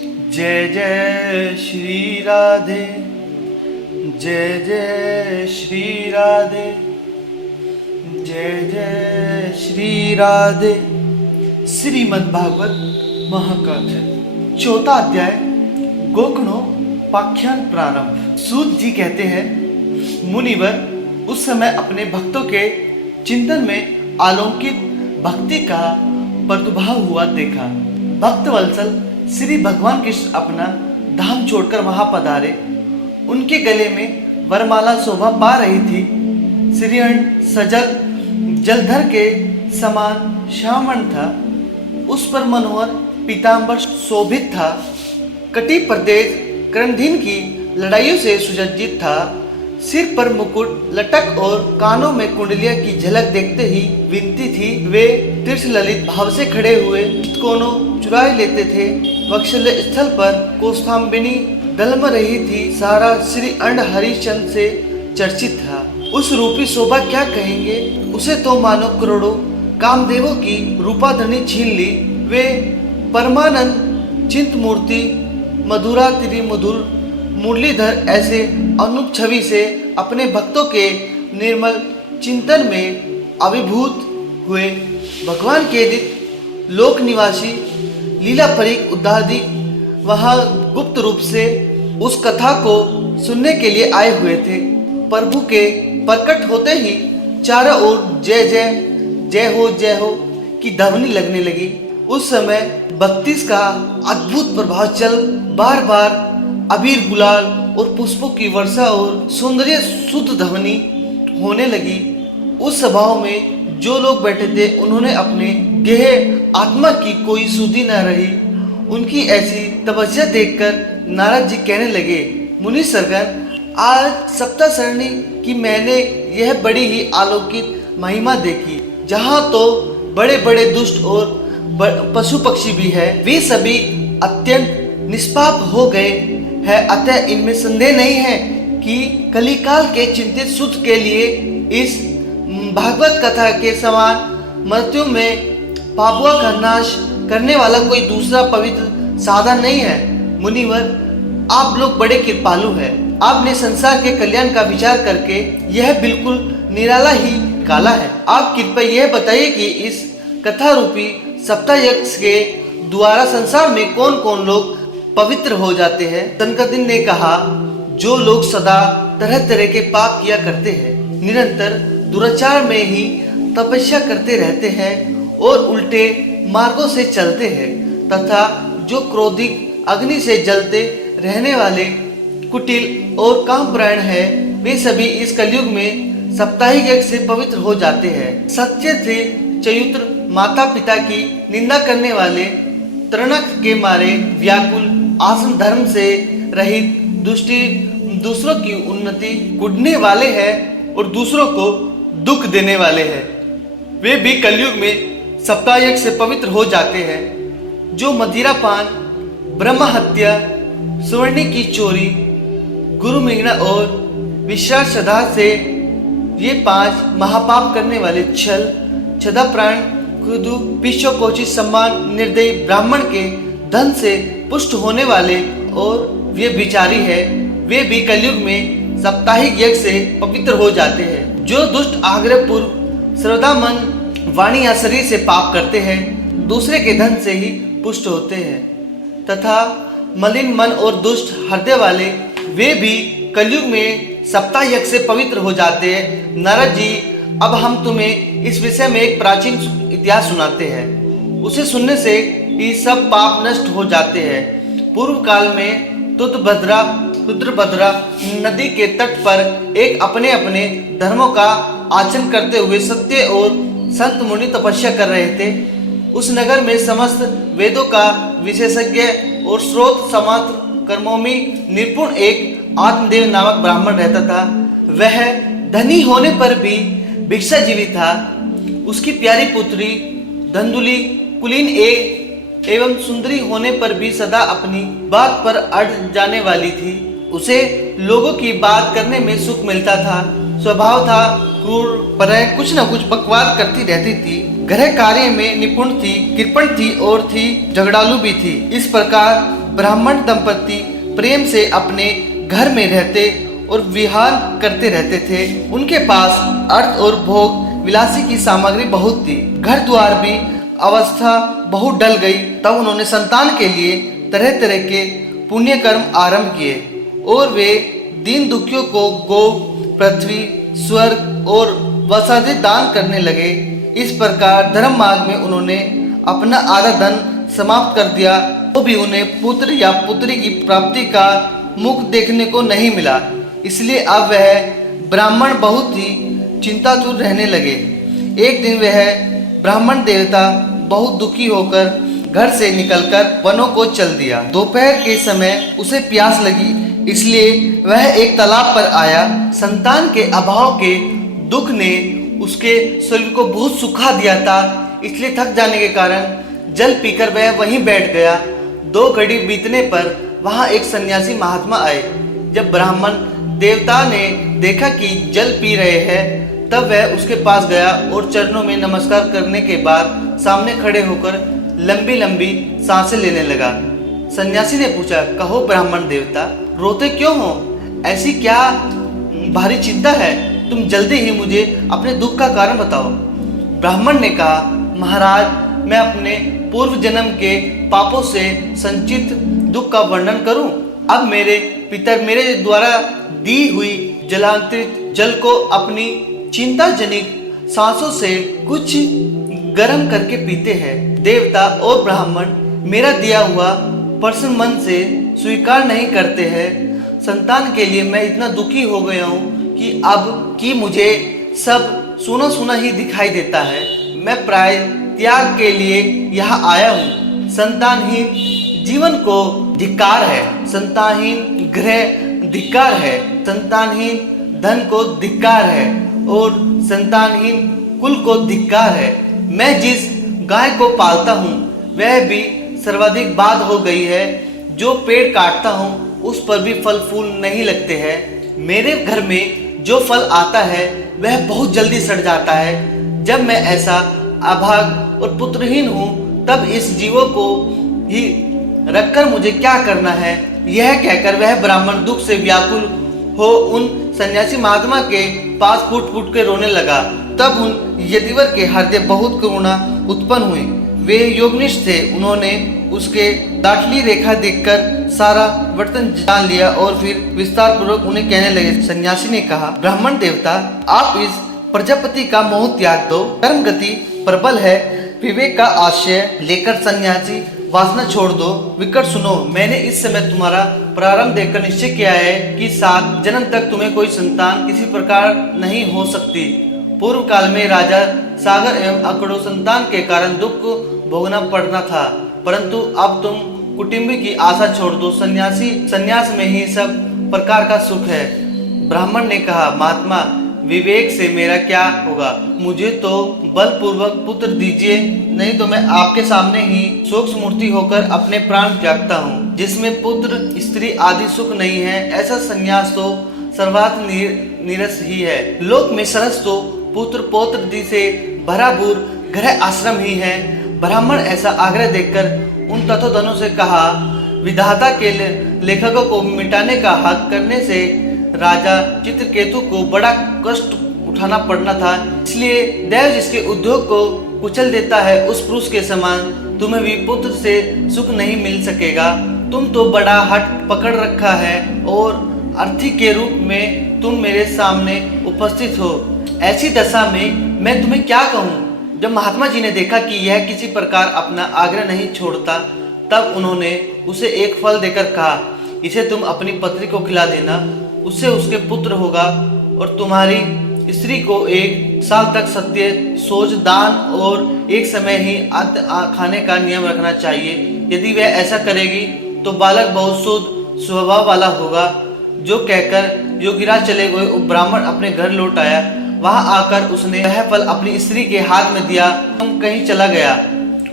जय जय श्री राधे, जय जय श्री राधे, जय जय श्री राधे। श्रीमद् भागवत महाकथा चौथा अध्याय गोखणोपाख्यान प्रारंभ। सूत जी कहते हैं, मुनिवर उस समय अपने भक्तों के चिंतन में अलौकिक भक्ति का प्रादुर्भाव हुआ देखा। भक्त वत्सल श्री भगवान कृष्ण अपना धाम छोड़कर वहां पधारे। उनके गले में वरमाला शोभा पा रही थी। श्रीअंग सजल जलधर के समान श्यामवर्ण था। उस पर मनोहर पीतांबर शोभित था। कटी प्रदेश कर्णधीन की लड़ाइयों से सुसज्जित था। सिर पर मुकुट लटक और कानों में कुंडलियां की झलक देखते ही विनती थी। वे तीर्थ ललित भाव से खड़े हुए कोनों चुराए लेते थे। वक्षल स्थल पर कौस्तुभमणि दलम रही थी। सारा श्री अंड हरिश्चंद्र से चर्चित था। उस रूपी शोभा क्या कहेंगे, उसे तो मानो करोड़ों कामदेवों की रूपाधनी छीन ली। वे परमानंद चिंत मूर्ति मधुरा तिरि मधुर मुरलीधर ऐसे अनूप छवि से अपने भक्तों के निर्मल चिंतन में अभिभूत हुए। भगवान के दित लोक निवासी लीला परिक उद्धादी वहां गुप्त रूप से उस कथा को सुनने के लिए आए हुए थे। प्रभु के प्रकट होते ही चारों ओर जय जय जय हो की ध्वनि लगने लगी। उस समय 32 का अद्भुत प्रभाव चल बार बार अबीर गुलाल और पुष्पों की वर्षा और सौंदर्य शुद्ध ध्वनि होने लगी। उस सभाओं में जो लोग बैठे थे उन्होंने अपने गेह आत्मा की कोई सुधि न रही। उनकी ऐसी तपस्या देखकर नारद जी कहने लगे, मुनि सरगण, आज सप्ताह सरणी की मैंने यह बड़ी ही अलौकिक महिमा देखी। जहाँ तो बड़े बड़े दुष्ट और पशु पक्षी भी है, वे सभी अत्यंत निष्पाप हो गए है। अतः इनमें संदेह नहीं है कि कलिकाल के चिंतित सुध के लिए इस भागवत कथा के समान मृत्यु में पापों का नाश करने वाला कोई दूसरा पवित्र साधन नहीं है। मुनिवर, आप लोग बड़े कृपालु हैं। आपने संसार के कल्याण का विचार करके यह बिल्कुल निराला ही काला है। आप कृपया यह बताइए कि इस कथा रूपी सप्ताह यज्ञ के द्वारा संसार में कौन कौन लोग पवित्र हो जाते हैं। सनकादिक ने कहा, जो लोग सदा तरह तरह के पाप किया करते हैं, निरंतर दुराचार में ही तपस्या करते रहते हैं और उल्टे मार्गों से चलते हैं, तथा जो क्रोधिक अग्नि से जलते रहने वाले कुटिल और कामपरायण है, वे सभी इस कलयुग में साप्ताहिक यज्ञ से पवित्र हो जाते हैं। सत्य से चयुत्र माता पिता की निंदा करने वाले, तृणक के मारे व्याकुल, आसन धर्म से रहित, दुष्टि दूसरों की उन्नति कुढ़ने वाले हैं और दूसरों को दुख देने वाले हैं, वे भी कलयुग में सप्ताह यज्ञ से पवित्र हो जाते हैं। जो मदिरा पान, ब्रह्म हत्या, सुवर्णी की चोरी, गुरु मिगना और विश्वास श्रद्धा से ये 5 महापाप करने वाले, छल, छदा प्राण, खुदु, पिशोकोचित, सम्मान, निर्दयी, ब्राह्मण के धन से पुष्ट होने वाले और वे विचारी है, वे भी कलयुग में साप्ताहिक यज्ञ से पवित्र हो जाते हैं। जो दुष्ट आग्रह पूर्व श्रद्धा मन, वाणी या शरीर से पाप करते हैं, दूसरे के धन से ही पुष्ट होते हैं, तथा मलिन मन और दुष्ट हृदय वाले, वे भी कलयुग में सप्ताह यज्ञ से पवित्र हो जाते हैं। नारद जी, अब हम तुम्हें इस विषय में एक प्राचीन इतिहास सुनाते हैं। उसे सुनने से ही सब पाप नष्ट हो जाते हैं। पूर्व काल में रुद्रभद्रा नदी के तट पर एक अपने अपने धर्मों का आचरण करते हुए सत्य और संत मुनि तपस्या कर रहे थे। उस नगर में समस्त वेदों का विशेषज्ञ और स्रोत समात्र कर्मों में निपुण एक आत्मदेव नामक ब्राह्मण रहता था। वह धनी होने पर भी भिक्षाजीवी था। उसकी प्यारी पुत्री धंधुली कुलीन एवं सुंदरी होने पर भी सदा अपनी बात पर अड़ जाने वाली थी। उसे लोगों की बात करने में सुख मिलता था। स्वभाव था क्रूर, पर कुछ न कुछ बकवास करती रहती थी। गृह कार्य में निपुण थी, कृपण थी और थी झगड़ालू भी थी। इस प्रकार ब्राह्मण दंपति प्रेम से अपने घर में रहते और विहार करते रहते थे। उनके पास अर्थ और भोग विलासी की सामग्री बहुत थी। घर द्वार भी अवस्था बहुत डल गई। तब उन्होंने संतान के लिए तरह तरह के पुण्य कर्म आरंभ किए और वे दीन दुखियों को गो, पृथ्वी, स्वर्ग और वसादि दान करने लगे। इस प्रकार धर्म मार्ग में उन्होंने अपना आधा धन समाप्त कर दिया, तो भी उन्हें पुत्र या पुत्री की प्राप्ति का मुख देखने को नहीं मिला। इसलिए अब वह ब्राह्मण बहुत ही चिंतातुर रहने लगे। एक दिन वह ब्राह्मण देवता बहुत दुखी होकर घर से निकलकर वनों को चल दिया। दोपहर के समय उसे प्यास लगी, इसलिए वह एक तालाब पर आया। संतान के अभाव के दुख ने उसके शरीर को बहुत सुखा दिया था, इसलिए थक जाने के कारण जल पीकर वह वहीं बैठ गया। 2 घड़ी बीतने पर वहां एक सन्यासी महात्मा आए। जब ब्राह्मण देवता ने देखा कि जल पी रहे हैं, तब वह उसके पास गया और चरणों में नमस्कार करने के बाद सामने खड़े होकर लंबी लंबी सांसें लेने लगा। सन्यासी ने पूछा, कहो ब्राह्मण देवता, रोते क्यों हो? ऐसी क्या भारी चिंता है? तुम जल्दी ही मुझे अपने दुख का कारण बताओ। ब्राह्मण ने कहा, महाराज, मैं अपने पूर्व जन्म के पापों से संचित दुख का वर्णन करूं? अब मेरे पिता मेरे द्वारा दी हुई जलांतरित जल को अपनी चिंताजनिक सांसों से कुछ गर्म करके पीते हैं। देवता और ब्राह्मण मेरा दिया हुआ प्रसन्न मन से स्वीकार नहीं करते हैं। संतान के लिए मैं इतना दुखी हो गया हूँ कि अब कि मुझे सब सुना सुना ही दिखाई देता है। मैं प्राय त्याग के लिए यहाँ आया हूँ। संतानहीन जीवन को धिक्कार है, संतानहीन गृह धिक्कार है, संतानहीन धन को धिक्कार है और संतानहीन कुल को धिक्कार है। मैं जिस गाय को पालता हूँ वह भी सर्वाधिक बात हो गई है। जो पेड़ काटता हूँ उस पर भी फल फूल नहीं लगते हैं। मेरे घर में जो फल आता है वह बहुत जल्दी सड़ जाता है। जब मैं ऐसा अभाग और पुत्रहीन हूँ, तब इस जीवों को ही रखकर मुझे क्या करना है? यह कहकर वह ब्राह्मण दुख से व्याकुल हो उन सन्यासी महात्मा के पास फूट फूट के रोने लगा। तब उन यतिवर के हृदय बहुत करुणा उत्पन्न हुई। वे योगनिष्ठ थे। उन्होंने उसके दाठली रेखा देखकर सारा वर्तन जान लिया और फिर विस्तार पूर्वक उन्हें कहने लगे। सन्यासी ने कहा, ब्राह्मण देवता, आप इस प्रजापति का मोह त्याग दो। कर्म गति प्रबल है, विवेक का आश्रय लेकर सन्यासी वासना छोड़ दो। विकट सुनो, मैंने इस समय तुम्हारा प्रारंभ देखकर निश्चय किया है कि 7 जन्म तक तुम्हें कोई संतान किसी प्रकार नहीं हो सकती। पूर्व काल में राजा सागर एवं अकड़ों संतान के कारण दुख भोगना पड़ना था, परंतु अब तुम कुटुंबी की आशा छोड़ दो। संन्यास में ही सब प्रकार का सुख है। ब्राह्मण ने कहा, महात्मा, विवेक से मेरा क्या होगा? मुझे तो बलपूर्वक पुत्र दीजिए, नहीं तो मैं आपके सामने ही शोक मूर्ति होकर अपने प्राण त्यागता हूँ। जिसमें पुत्र स्त्री आदि सुख नहीं है, ऐसा संन्यास तो सर्वार्थ निरस ही है। लोक में सरस तो पुत्र पौत्र दी से भराभूर गृह आश्रम ही है। ब्राह्मण ऐसा आग्रह देखकर उन तथोधनों से कहा, विधाता के लेखकों को मिटाने का हक करने से राजा चित्रकेतु को बड़ा कष्ट उठाना पड़ना था। इसलिए देव जिसके उद्योग को कुचल देता है, उस पुरुष के समान तुम्हें भी पुत्र से सुख नहीं मिल सकेगा। तुम तो बड़ा हट पकड़ रखा है और अर्थी के रूप में तुम मेरे सामने उपस्थित हो। ऐसी दशा में मैं तुम्हें क्या कहूँ? जब महात्मा जी ने देखा कि यह किसी प्रकार अपना आग्रह नहीं छोड़ता, तब उन्होंने उसे एक फल देकर कहा, इसे तुम अपनी पत्नी को खिला देना, उससे उसके पुत्र होगा और तुम्हारी स्त्री को 1 साल तक सत्य, सोच, दान और एक समय ही अन्न खाने का नियम रखना चाहिए। यदि वह ऐसा करेगी तो बालक बहुत शुद्ध स्वभाव वाला होगा। जो कहकर योगीराज चले गए। ब्राह्मण अपने घर लौट आया। वहां आकर उसने वह फल अपनी स्त्री के हाथ में दिया, कहीं चला गया।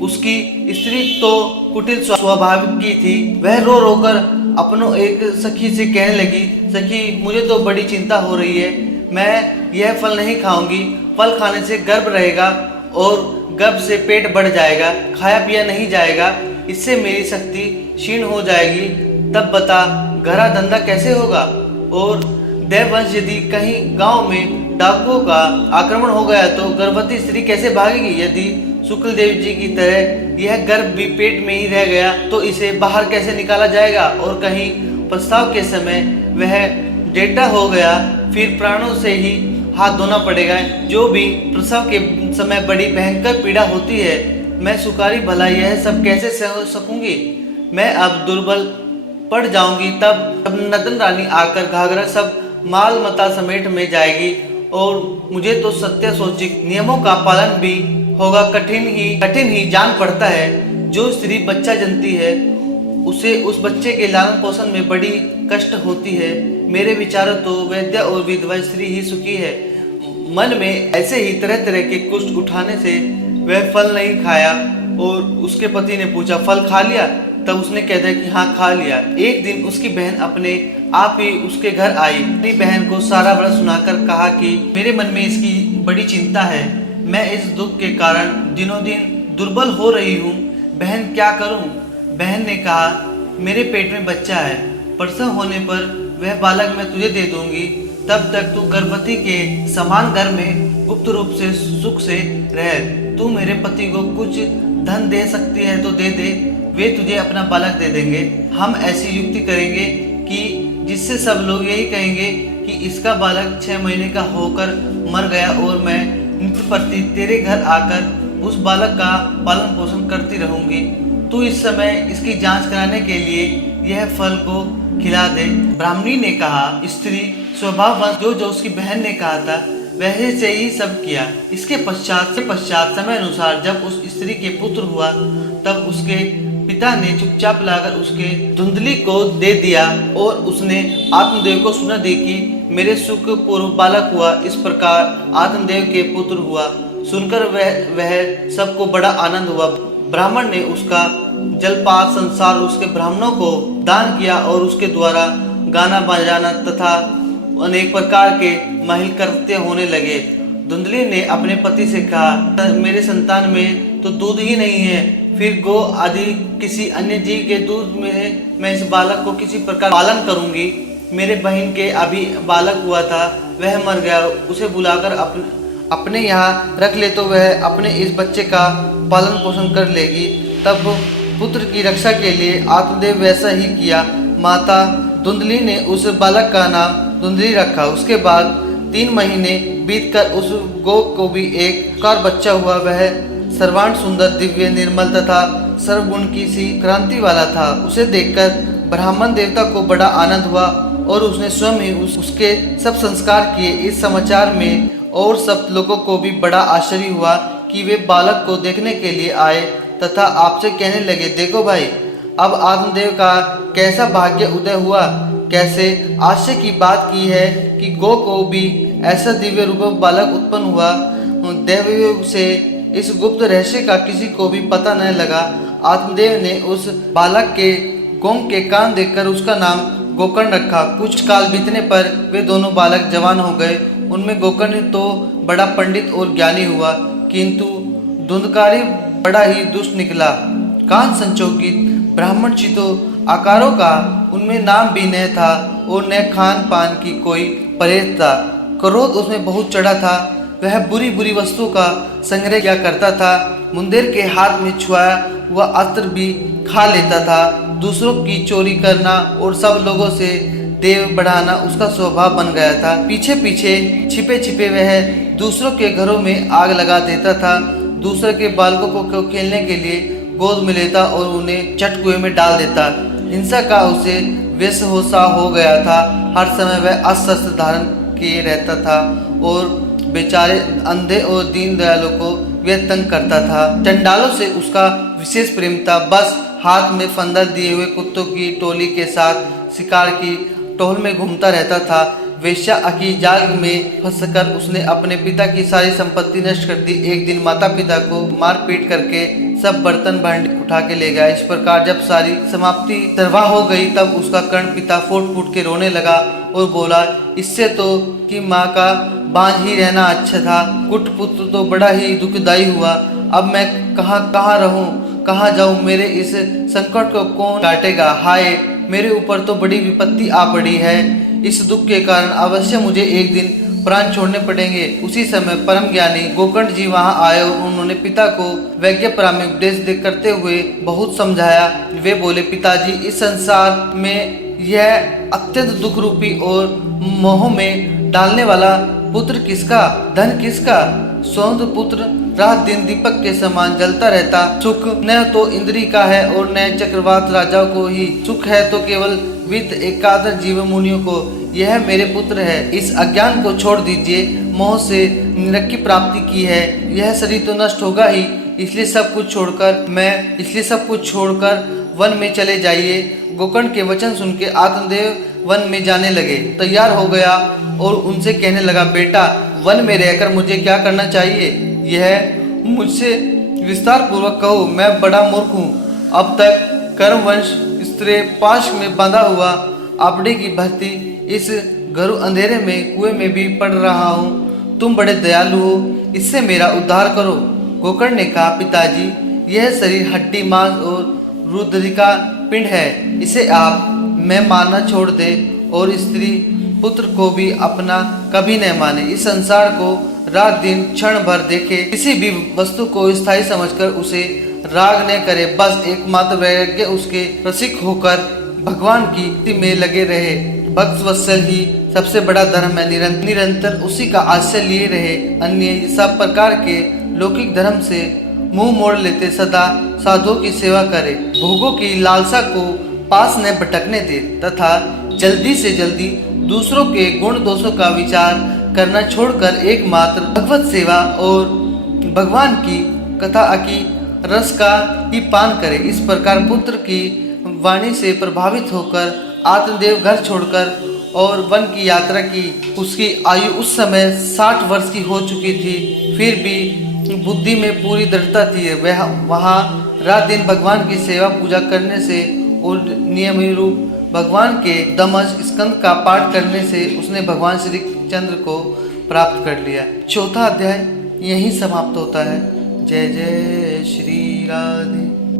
उसकी स्त्री तो कुटिल स्वभाव की थी। वह रो रोकर अपनों एक सखी से कहने लगी, सखी, मुझे तो बड़ी चिंता हो रही है। मैं यह फल नहीं खाऊंगी। फल खाने से गर्भ रहेगा और गर्भ से पेट बढ़ जाएगा, खाया पिया नहीं जाएगा। इससे मेरी शक्ति क्षीण हो जाएगी, तब बता घरा धंधा कैसे होगा। और देववंश यदि कहीं गांव में डाकुओं का आक्रमण हो गया तो गर्भवती स्त्री कैसे भागेगी। यदि शुक्लदेव जी की तरह यह गर्भ भी पेट में ही रह गया तो इसे बाहर कैसे निकाला जाएगा। और कहीं प्रसव के समय वह डेटा हो गया, फिर प्राणों से ही हाथ धोना पड़ेगा। जो भी प्रसव के समय बड़ी भयंकर पीड़ा होती है, मैं सुकारी भला यह सब कैसे सह सकूंगी। मैं अब दुर्बल पड़ जाऊंगी। तब नदन रानी आकर घाघरा सब माल मता समेट में जाएगी और मुझे तो सत्य सोचिक नियमों का पालन भी होगा कठिन ही जान पड़ता है। जो स्त्री बच्चा जनती है उसे उस बच्चे के लालन पोषण में बड़ी कष्ट होती है। मेरे विचारों तो वैद्य और विधवा स्त्री ही सुखी है। मन में ऐसे ही तरह तरह के कुष्ठ उठाने से वह फल नहीं खाया और उसके पति ने पूछा फल खा लिया। तब उसने कह दिया कि हाँ खा लिया। एक दिन उसकी बहन अपने आप ही उसके घर आई। अपनी बहन को सारा व्रत सुनाकर कहा कि मेरे मन में इसकी बड़ी चिंता है, मैं इस दुख के कारण दिनों दिन दुर्बल हो रही हूँ। बहन क्या करूँ। बहन ने कहा मेरे पेट में बच्चा है, प्रसव होने पर वह बालक मैं तुझे दे दूंगी। तब तक तू गर्भवती के समान घर में गुप्त रूप से सुख से रह। तू मेरे पति को कुछ धन दे सकती है तो दे दे, वे तुझे अपना बालक दे देंगे। हम ऐसी युक्ति करेंगे कि जिससे सब लोग यही कहेंगे कि इसका बालक 6 महीने का होकर मर गया और मैं नित्य प्रति तेरे घर आकर उस बालक का पालन पोषण करती रहूंगी। तू इस समय इसकी जांच कराने के लिए यह फल को खिला दे। ब्राह्मणी ने कहा स्त्री स्वभाववश जो उसकी बहन ने कहा था वैसे से ही सब किया। इसके पश्चात समय अनुसार जब उस स्त्री के पुत्र हुआ तब उसके पिता ने चुपचाप लाकर उसके धुंधली को दे दिया और उसने आत्मदेव को सुना दी कि मेरे सुख पूर्व बालक हुआ। इस प्रकार आत्मदेव के पुत्र हुआ। सुनकर वह सबको बड़ा आनंद हुआ। ब्राह्मण ने उसका जलपात संसार उसके ब्राह्मणों को दान किया और उसके द्वारा गाना बजाना तथा अनेक प्रकार के महिल कृत्य होने लगे। धुंधली ने अपने पति से कहा मेरे संतान में तो दूध ही नहीं है, फिर गो आदि किसी अन्य जीव के दूध में मैं इस बालक को किसी प्रकार पालन करूंगी। मेरे बहन के अभी बालक हुआ था, वह मर गया, उसे बुलाकर अपने यहाँ रख ले तो वह अपने इस बच्चे का पालन पोषण कर लेगी। तब पुत्र की रक्षा के लिए आत्मदेव वैसा ही किया। माता धुंधली ने उस बालक का नाम धुंधली रखा। उसके बाद 3 महीने बीतकर उस गो को भी एक कार बच्चा हुआ। वह सर्वांग सुंदर, दिव्य, निर्मल तथा सर्वगुण की सी क्रांति वाला था। उसे देखकर ब्राह्मण देवता को बड़ा आनंद हुआ और उसने स्वयं ही उसके सब संस्कार किए। इस समाचार में और सब लोगों को भी बड़ा आश्चर्य हुआ कि वे बालक को देखने के लिए आए तथा आपसे कहने लगे देखो भाई, अब आत्मदेव का कैसा भाग्य उदय हुआ। कैसे आश्चर्य की बात की है कि गो को भी ऐसा दिव्य रूप बालक उत्पन्न हुआ। देव से इस गुप्त रहस्य का किसी को भी पता न लगा। आत्मदेव ने उस बालक के गोंग के कान देखकर उसका नाम गोकर्ण रखा। कुछ काल बीतने पर वे दोनों बालक जवान हो गए। उनमें गोकर्ण तो बड़ा पंडित और ज्ञानी हुआ, किंतु धुंधकारी बड़ा ही दुष्ट निकला। कान संचोकित, ब्राह्मण चितो आकारों का, उनमें नाम भी न था और न खान पान की कोई परहेज था। क्रोध उसमें बहुत चढ़ा था। वह बुरी बुरी वस्तुओं का संग्रह किया करता था। मुंदेर के हाथ में छुआया हुआ अस्त्र भी खा लेता था। दूसरों की चोरी करना और सब लोगों से देव बढ़ाना उसका स्वभाव बन गया था। पीछे पीछे छिपे छिपे वह दूसरों के घरों में आग लगा देता था। दूसरे के बालकों को खेलने के लिए गोद में लेता और उन्हें चट कुएं में डाल देता। हिंसा का उसे व्यसन हो गया था। हर समय वह अस्त्र धारण किए रहता था और बेचारे अंधे और दीन दयालों को वह तंग करता था। चंडालों से उसका विशेष प्रेम था। बस हाथ में फंदल दिए हुए कुत्तों की टोली के साथ शिकार की टोल में घूमता रहता था। वेश्या की जाल में फंसकर उसने अपने पिता की सारी संपत्ति नष्ट कर दी। एक दिन माता पिता को मार पीट करके सब बर्तन भांड उठा के ले गया। इस प्रकार जब सारी समाप्ति तरवा हो गई तब उसका कर्ण पिता फूट फूट के रोने लगा और बोला इससे तो कि माँ का बांझ ही रहना अच्छा था। कुट पुत्र तो बड़ा ही दुखदायी हुआ। अब मैं कहाँ रहूँ। कहाँ जाऊं, मेरे इस संकट को कौन काटेगा। हाय, मेरे ऊपर तो बड़ी विपत्ति आ पड़ी है। इस दुख के कारण अवश्य मुझे एक दिन प्राण छोड़ने पड़ेंगे। उसी समय परम ज्ञानी गोकर्ण जी वहां आए और उन्होंने पिता को वैज्ञानिक उपदेश करते हुए बहुत समझाया। वे बोले, पिताजी, इस संसार में यह अत्यंत दुख रूपी और मोह में डालने वाला पुत्र किसका, धन किसका। सौंद पुत्र रात दिन दीपक के समान जलता रहता। सुख न तो इंद्री का है और न चक्रवात राजाओं को ही। सुख है तो केवल वित्त एकादर जीव मुनियों को। यह मेरे पुत्र है। इस अज्ञान को छोड़ दीजिए। मोह से नरक की प्राप्ति की है। यह शरीर तो नष्ट होगा ही, इसलिए सब कुछ छोड़कर वन में चले जाइए। गोकर्ण के वचन सुन के आत्मदेव वन में जाने लगे। तैयार हो गया और उनसे कहने लगा, बेटा, वन में रहकर मुझे क्या करना चाहिए, यह मुझसे विस्तार पूर्वक कहो। मैं बड़ा मूर्ख हूँ। अब तक कर्मवंश स्त्री पाश में बंधा हुआ आपड़े की भक्ति इस घरु अंधेरे में कुएं में भी पड़ रहा हूँ। तुम बड़े दयालु हो, इससे मेरा उद्धार करो। गोकर्ण ने कहा, पिताजी, यह शरीर हड्डी मांस और रुधिका पिंड है। इसे आप मैं मानना छोड़ दे और स्त्री पुत्र को भी अपना कभी न माने। इस संसार को रात दिन क्षण भर देखे, किसी भी वस्तु को स्थायी समझकर उसे राग न करे। बस एकमात्र वैराग्य उसके प्रसिक होकर भगवान की भक्ति में लगे रहे। भक्त वत्सल ही सबसे बड़ा धर्म है। निरंतर उसी का आश्रय लिए रहे। अन्य सब प्रकार के लौकिक धर्म से मुंह मोड़ लेते सदा साधुओं की सेवा करे। भोगों की लालसा को पास न भटकने दे तथा जल्दी से जल्दी दूसरों के गुण दोषों का विचार करना छोड़कर एकमात्र भगवत सेवा और भगवान की कथा की रस का ही पान करे। इस प्रकार पुत्र की वाणी से प्रभावित होकर आत्मदेव घर छोड़कर और वन की यात्रा की। उसकी आयु उस समय 60 वर्ष की हो चुकी थी, फिर भी बुद्धि में पूरी दृढ़ता थी। वह वहाँ रात दिन भगवान की सेवा पूजा करने से और नियमित रूप भगवान के दमज स्कंद का पाठ करने से उसने भगवान श्री चंद्र को प्राप्त कर लिया। चौथा अध्याय यहीं समाप्त होता है। जय जय श्री राधे।